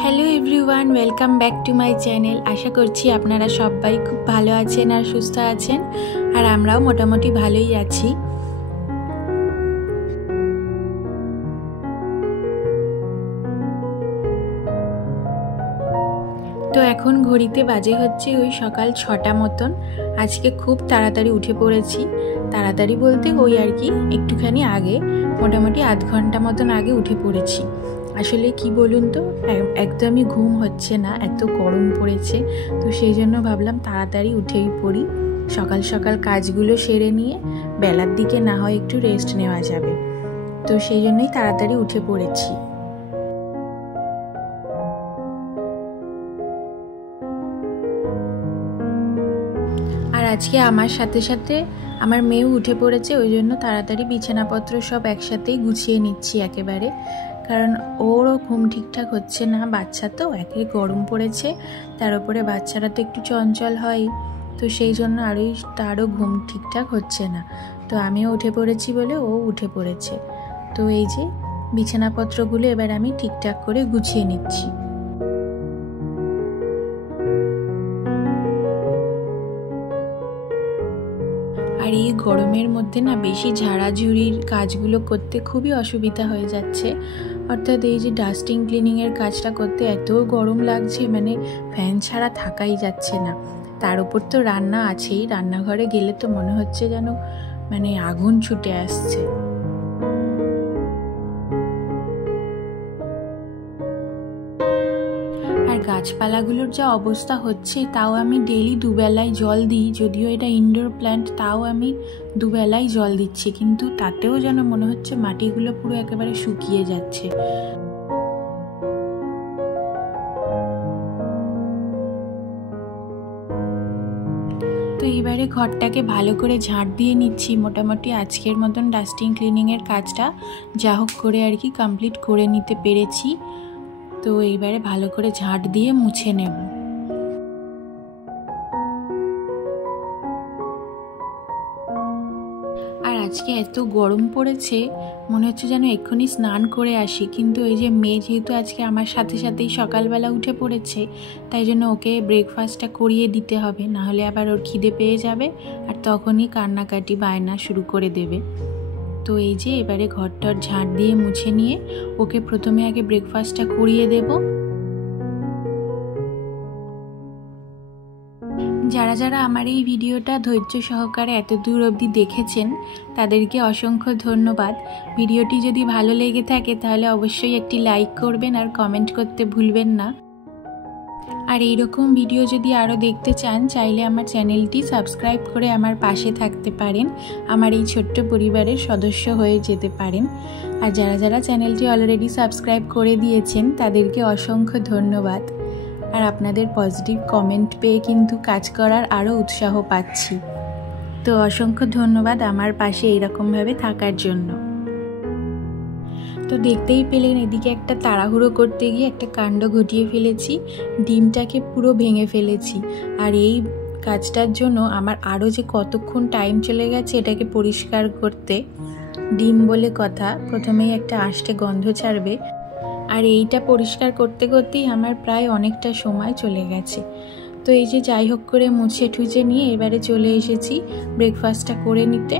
Hello everyone, welcome back to my channel. আশা করছি আপনারা সবাই খুব ভালো আছেন আর সুস্থ আছেন, আর আমরাও মোটামুটি ভালোই আছি। তো এখন ঘড়িতে বাজে হচ্ছে ওই সকাল 6টা মতন। আজকে খুব তাড়াতাড়ি উঠে পড়েছি, তাড়াতাড়ি বলতে ওই আর কি একটুখানি আগে, মোটামুটি আধ ঘন্টা মতন আগে উঠে পড়েছি। আসলে কি বলুন তো, একদমই ঘুম হচ্ছে না, এত গরম পড়েছে। তো সেই জন্য ভাবলাম তাড়াতাড়ি উঠেই পড়ি, সকাল সকাল কাজগুলো সেরে নিয়ে বেলার দিকে না হয় একটু রেস্ট নেওয়া যাবে। তো সেই জন্যই তাড়াতাড়ি উঠে পড়েছি। আর আজকে আমার সাথে সাথে আমার মেয়েও উঠে পড়েছে, ওই জন্য তাড়াতাড়ি বিছানাপত্র সব একসাথেই গুছিয়ে নিচ্ছি একেবারে। কারণ ওরও ঘুম ঠিকঠাক হচ্ছে না, বাচ্চা তো, একে গরম পড়েছে, তার উপরে বাচ্চারা তো একটু চঞ্চল হয়, তো সেই জন্য তারও ঘুম ঠিকঠাক হচ্ছে না। তো আমিও উঠে পড়েছি বলে ও উঠে পড়েছে। তো এই যে বিছানাপত্রগুলো এবার আমি ঠিকঠাক করে গুছিয়ে নিচ্ছি। আর এই গরমের মধ্যে না বেশি ঝাড়াঝুড়ির কাজগুলো করতে খুবই অসুবিধা হয়ে যাচ্ছে। অর্থাৎ এই যে ডাস্টিং ক্লিনিংয়ের কাজটা করতে এত গরম লাগছে, মানে ফ্যান ছাড়া থাকাই যাচ্ছে না। তার উপর তো রান্না আছেই, রান্নাঘরে গেলে তো মনে হচ্ছে যেন মানে আগুন ছুটে আসছে। আর গাছপালাগুলোর যা অবস্থা হচ্ছে, তাও আমি ডেইলি দুবেলায় জল দিই, যদিও এটা ইনডোর প্ল্যান্ট, তাও আমি দুবেলায় জল দিচ্ছি, কিন্তু তাতেও যেন মনে হচ্ছে মাটিগুলো পুরো একেবারে শুকিয়ে যাচ্ছে। তো এইবারে ঘরটাকে ভালো করে ঝাঁট দিয়ে নিচ্ছি। মোটামুটি আজকের মতন ডাস্টিং ক্লিনিংয়ের কাজটা যা হোক করে আর কি কমপ্লিট করে নিতে পেরেছি। তো এইবারে ভালো করে ঝাঁট দিয়ে মুছে নেব। আর আজকে এত গরম পড়েছে, মনে হচ্ছে যেন এক্ষুনি স্নান করে আসি, কিন্তু এই যে মেয়ে যেহেতু আজকে আমার সাথে সাথেই সকালবেলা উঠে পড়েছে, তাই জন্য ওকে ব্রেকফাস্টটা করিয়ে দিতে হবে, নাহলে আবার ওর খিদে পেয়ে যাবে আর তখনই কান্নাকাটি বায়না শুরু করে দেবে। তো এই যে এবারে ঘরটার ঝাঁট দিয়ে মুছে নিয়ে ওকে প্রথমে আগে ব্রেকফাস্টটা করিয়ে দেব। যারা যারা আমার এই ভিডিওটা ধৈর্য সহকারে এত দূর অবধি দেখেছেন, তাদেরকে অসংখ্য ধন্যবাদ। ভিডিওটি যদি ভালো লেগে থাকে তাহলে অবশ্যই একটি লাইক করবেন আর কমেন্ট করতে ভুলবেন না। আর এইরকম ভিডিও যদি আরও দেখতে চান, চাইলে আমার চ্যানেলটি সাবস্ক্রাইব করে আমার পাশে থাকতে পারেন, আমার এই ছোট্ট পরিবারের সদস্য হয়ে যেতে পারেন। আর যারা যারা চ্যানেলটি অলরেডি সাবস্ক্রাইব করে দিয়েছেন, তাদেরকে অসংখ্য ধন্যবাদ। আর আপনাদের পজিটিভ কমেন্ট পেয়ে কিন্তু কাজ করার আরও উৎসাহ পাচ্ছি। তো অসংখ্য ধন্যবাদ আমার পাশে এইরকমভাবে থাকার জন্য। তো দেখতেই পেলেন, এদিকে একটা তাড়াহুড়ো করতে গিয়ে একটা কাণ্ড ঘটিয়ে ফেলেছি, ডিমটাকে পুরো ভেঙে ফেলেছি। আর এই কাজটার জন্য আমার আরও যে কতক্ষণ টাইম চলে গেছে এটাকে পরিষ্কার করতে। ডিম বলে কথা, প্রথমেই একটা আষ্টে গন্ধ ছাড়বে, আর এইটা পরিষ্কার করতে করতেই আমার প্রায় অনেকটা সময় চলে গেছে। তো এই যে যাই হোক করে মুছে ঠুছে নিয়ে এবারে চলে এসেছি ব্রেকফাস্টটা করে নিতে।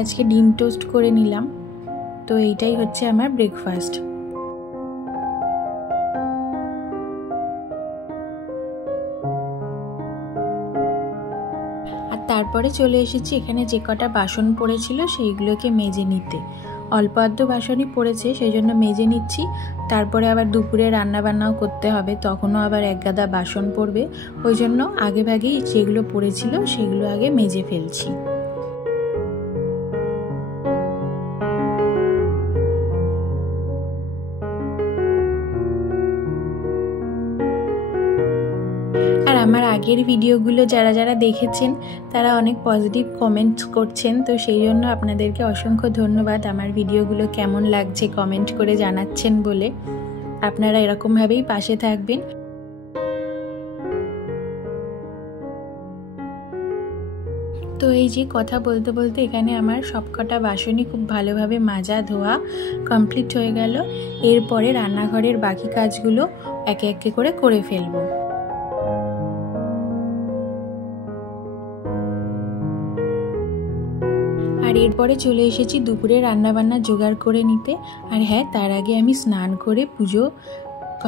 আজকে ডিম টোস্ট করে নিলাম। তো এইটাই হচ্ছে আমার ব্রেকফাস্ট। আর তারপরে চলে এসেছি এখানে যে কটা বাসন পড়েছিল সেইগুলোকে মেজে নিতে। অল্প আধ বাসনই পড়েছে, সেই জন্য মেজে নিচ্ছি। তারপরে আবার দুপুরে রান্না বান্নাও করতে হবে, তখনও আবার এক গাদা বাসন পড়বে, ওই জন্য আগে ভাগেই যেগুলো পড়েছিল সেগুলো আগে মেজে ফেলছি। আর আমার আগের ভিডিওগুলো যারা যারা দেখেছেন তারা অনেক পজিটিভ কমেন্টস করছেন, তো সেই জন্য আপনাদেরকে অসংখ্য ধন্যবাদ। আমার ভিডিওগুলো কেমন লাগছে কমেন্ট করে জানাচ্ছেন বলে। আপনারা এরকমভাবেই পাশে থাকবেন। তো এই যে কথা বলতে বলতে এখানে আমার সবকটা বাসনই খুব ভালোভাবে মাজা ধোয়া কমপ্লিট হয়ে গেল। এরপরে রান্নাঘরের বাকি কাজগুলো একে একে করে ফেলবো। আর এরপরে চলে এসেছি দুপুরে রান্নাবান্না জোগাড় করে নিতে। আর হ্যাঁ, তার আগে আমি স্নান করে পুজো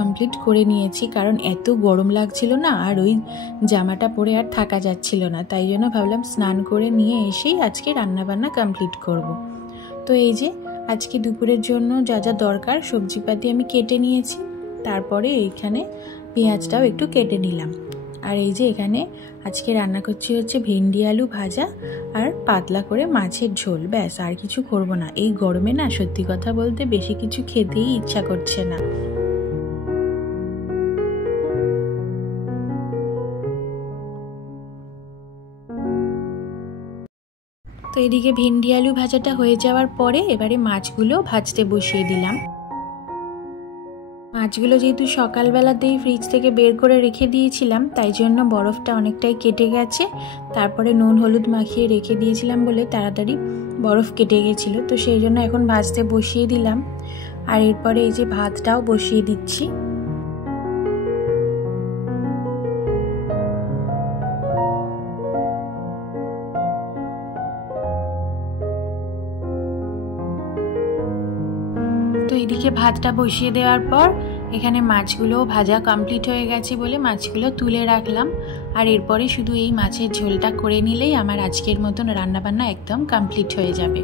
কমপ্লিট করে নিয়েছি, কারণ এত গরম লাগছিল না, আর ওই জামাটা পরে আর থাকা যাচ্ছিল না, তাই জন্য ভাবলাম স্নান করে নিয়ে এসেই আজকে রান্নাবান্না কমপ্লিট করব। তো এই যে আজকে দুপুরের জন্য যা যা দরকার সবজিপাতি আমি কেটে নিয়েছি, তারপরে এইখানে পেঁয়াজটাও একটু কেটে নিলাম। আর এই যে এখানে আজকে রান্না করছি হচ্ছে ভেন্ডি আলু ভাজা আর পাতলা করে মাছের ঝোল, ব্যাস, আর কিছু করব না। এই গরমে না সত্যি কথা বলতে বেশি কিছু খেতেই ইচ্ছা করছে না। তো এদিকে ভেন্ডি আলু ভাজাটা হয়ে যাওয়ার পরে এবারে মাছগুলো ভাজতে বসিয়ে দিলাম। মাছগুলো যেহেতু সকালবেলাতেই ফ্রিজ থেকে বের করে রেখে দিয়েছিলাম, তাই জন্য বরফটা অনেকটাই কেটে গেছে। তারপরে নুন হলুদ মাখিয়ে রেখে দিয়েছিলাম বলে তাড়াতাড়ি বরফ কেটে গেছিলো, তো সেই জন্য এখন ভাজতে বসিয়ে দিলাম। আর এরপরে এই যে ভাতটাও বসিয়ে দিচ্ছি। তো এদিকে ভাতটা বসিয়ে দেওয়ার পর এখানে মাছগুলো ভাজা কমপ্লিট হয়ে গেছে বলে মাছগুলো তুলে রাখলাম। আর এরপরে শুধু এই মাছের ঝোলটা করে নিলেই আমার আজকের মতন রান্নাবান্না একদম কমপ্লিট হয়ে যাবে।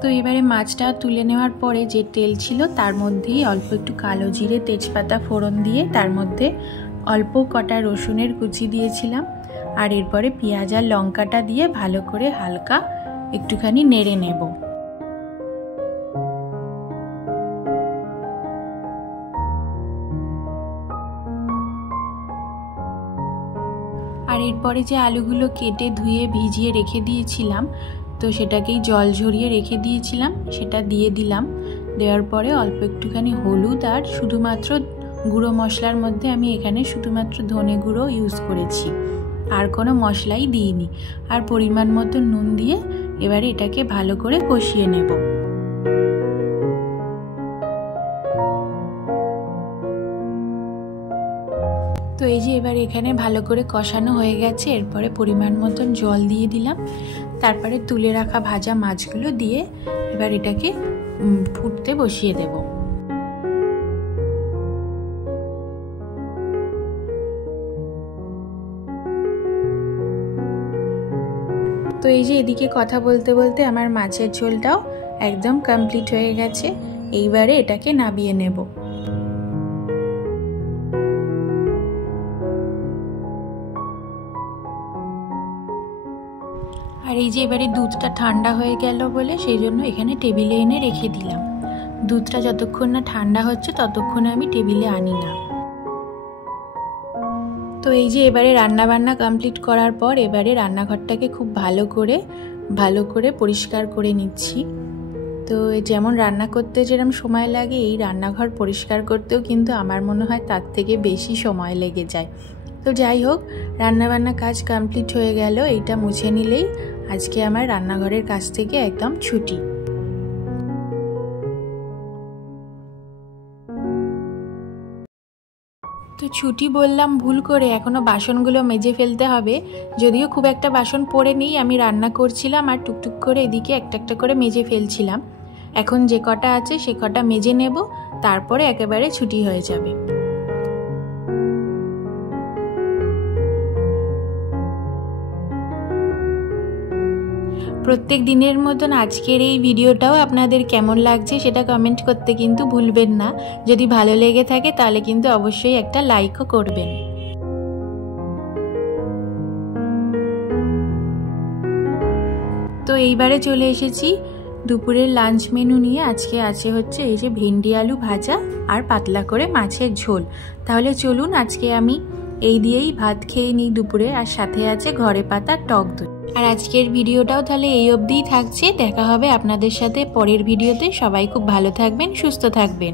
তো এবারে মাছটা তুলে নেওয়ার পরে যে তেল ছিল তার মধ্যেই অল্প একটু কালো জিরে তেজপাতা ফোড়ন দিয়ে তার মধ্যে অল্প কটা রসুনের কুচি দিয়েছিলাম। আর এরপরে পেঁয়াজ আর লঙ্কাটা দিয়ে ভালো করে হালকা একটুখানি নেড়ে নেব। আর এরপরে যে আলুগুলো কেটে ধুয়ে ভিজিয়ে রেখে দিয়েছিলাম, তো সেটাকেই জল ঝরিয়ে রেখে দিয়েছিলাম, সেটা দিয়ে দিলাম। দেওয়ার পরে অল্প একটুখানি হলুদ আর শুধুমাত্র গুঁড়ো মশলার মধ্যে আমি এখানে শুধুমাত্র ধনে গুঁড়ো ইউজ করেছি, আর কোনো মশলাই দিইনি। আর পরিমাণ মতো নুন দিয়ে এবারে এটাকে ভালো করে কষিয়ে নেব। তো এই যে এবার এখানে ভালো করে কষানো হয়ে গেছে। এরপরে পরিমাণ মতন জল দিয়ে দিলাম। তারপরে তুলে রাখা ভাজা মাছগুলো দিয়ে এবার এটাকে ফুটতে বসিয়ে দেব। তো এই যে এদিকে কথা বলতে বলতে আমার মাছের ঝোলটাও একদম কমপ্লিট হয়ে গেছে। এইবারে এটাকে নামিয়ে নেব। আর এই যে এবারে দুধটা ঠান্ডা হয়ে গেল বলে সেই জন্য এখানে টেবিলে এনে রেখে দিলাম। দুধটা যতক্ষণ না ঠান্ডা হচ্ছে ততক্ষণে আমি টেবিলে আনি না। তো এই যে এবারে রান্নাবান্না কমপ্লিট করার পর এবারে রান্নাঘরটাকে খুব ভালো করে পরিষ্কার করে নিচ্ছি। তো যেমন রান্না করতে যেরকম সময় লাগে, এই রান্নাঘর পরিষ্কার করতেও কিন্তু আমার মনে হয় তার থেকে বেশি সময় লেগে যায়। তো যাই হোক, রান্নাবান্না কাজ কমপ্লিট হয়ে গেল। এইটা মুছে নিলেই আজকে আমার রান্নাঘরের কাজ থেকে একদম ছুটি। তো ছুটি বললাম ভুল করে, এখনো বাসনগুলো মেজে ফেলতে হবে। যদিও খুব একটা বাসন পড়ে নেই, আমি রান্না করছিলাম আর টুকটুক করে এদিকে একটা একটা করে মেজে ফেলছিলাম। এখন যে কটা আছে সে কটা মেজে নেব, তারপরে একেবারে ছুটি হয়ে যাবে। প্রত্যেক দিনের মতন আজকের এই ভিডিওটাও আপনাদের কেমন লাগছে সেটা কমেন্ট করতে কিন্তু ভুলবেন না। যদি ভালো লেগে থাকে তাহলে কিন্তু অবশ্যই একটা লাইকও করবেন। তো এইবারে চলে এসেছি দুপুরের লাঞ্চ মেনু নিয়ে। আজকে আছে হচ্ছে এই যে ভেন্ডি আলু ভাজা আর পাতলা করে মাছের ঝোল। তাহলে চলুন আজকে আমি এই দিয়েই ভাত খেয়ে নিই দুপুরে। আর সাথে আছে ঘরে পাতা টক দই। আর আজকের ভিডিওটাও তাহলে এই অবধিই থাকছে। দেখা হবে আপনাদের সাথে পরের ভিডিওতে। সবাই খুব ভালো থাকবেন, সুস্থ থাকবেন।